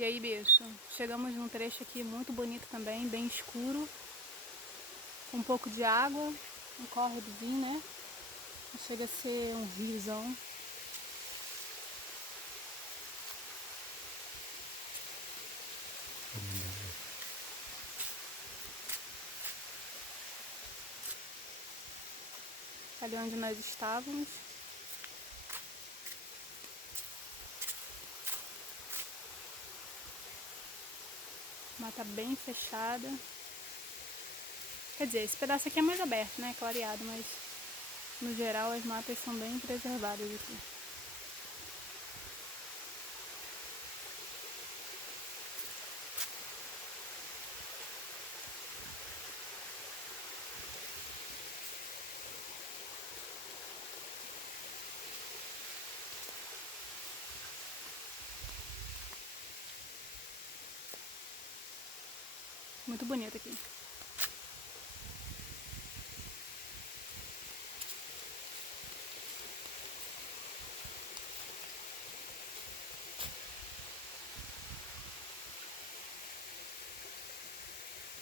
E aí, bicho, chegamos num trecho aqui muito bonito também, bem escuro, com um pouco de água, um córregozinho, né? Chega a ser um riozão. Ali onde nós estávamos. Mata bem fechada. Quer dizer, esse pedaço aqui é mais aberto, né? Clareado, mas no geral as matas são bem preservadas aqui. Muito bonito aqui.